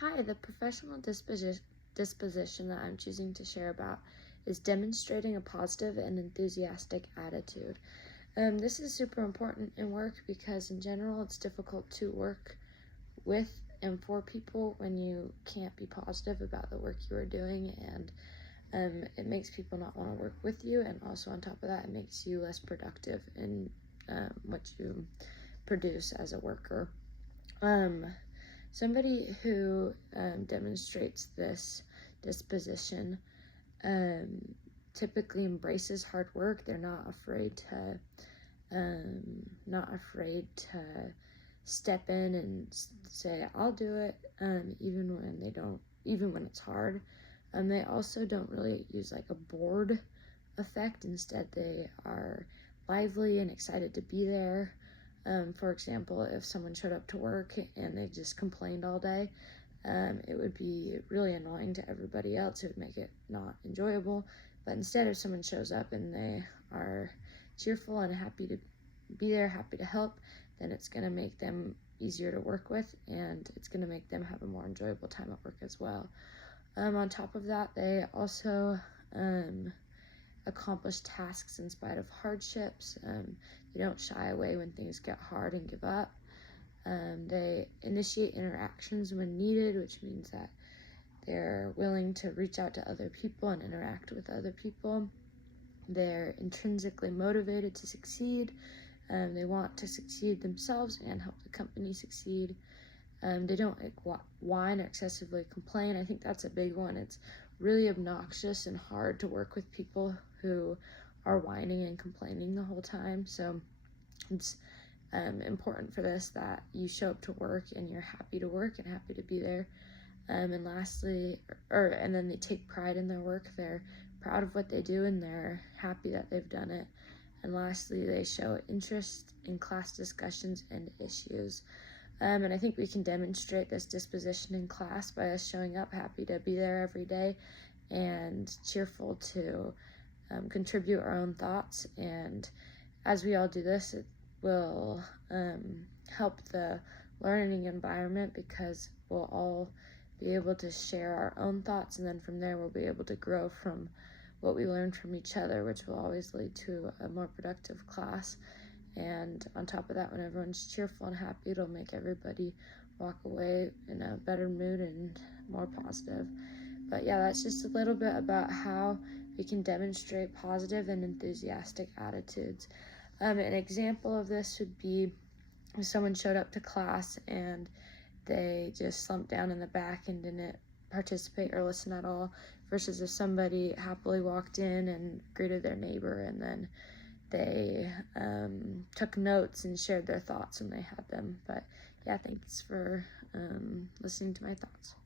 Hi, the professional disposition that I'm choosing to share about is demonstrating a positive and enthusiastic attitude. This is super important in work because in general it's difficult to work with and for people when you can't be positive about the work you are doing, and it makes people not want to work with you, and also on top of that it makes you less productive in what you produce as a worker. Somebody who demonstrates this disposition um, typically embraces hard work. They're not afraid to step in and say, "I'll do it," even when they don't, even when it's hard. They also don't really use like a bored effect. Instead, they are lively and excited to be there. For example, if someone showed up to work and they just complained all day, it would be really annoying to everybody else. It would make it not enjoyable. But instead, if someone shows up and they are cheerful and happy to be there, happy to help, then it's going to make them easier to work with, and it's going to make them have a more enjoyable time at work as well. On top of that, they also accomplish tasks in spite of hardships. They don't shy away when things get hard and give up. They initiate interactions when needed, which means that they're willing to reach out to other people and interact with other people. They're intrinsically motivated to succeed. They want to succeed themselves and help the company succeed. They don't whine or excessively complain. I think that's a big one. It's really obnoxious and hard to work with people who are whining and complaining the whole time. So it's important for this that you show up to work and you're happy to work and happy to be there. And lastly, and then they take pride in their work. They're proud of what they do and they're happy that they've done it. And lastly, they show interest in class discussions and issues. And I think we can demonstrate this disposition in class by us showing up happy to be there every day and cheerful to contribute our own thoughts. And as we all do this, it will help the learning environment because we'll all be able to share our own thoughts, and then from there we'll be able to grow from what we learn from each other, which will always lead to a more productive class. And on top of that, when everyone's cheerful and happy, it'll make everybody walk away in a better mood and more positive. But yeah, that's just a little bit about how we can demonstrate positive and enthusiastic attitudes. An example of this would be if someone showed up to class and they just slumped down in the back and didn't participate or listen at all, versus if somebody happily walked in and greeted their neighbor and then they took notes and shared their thoughts when they had them. But yeah, thanks for listening to my thoughts.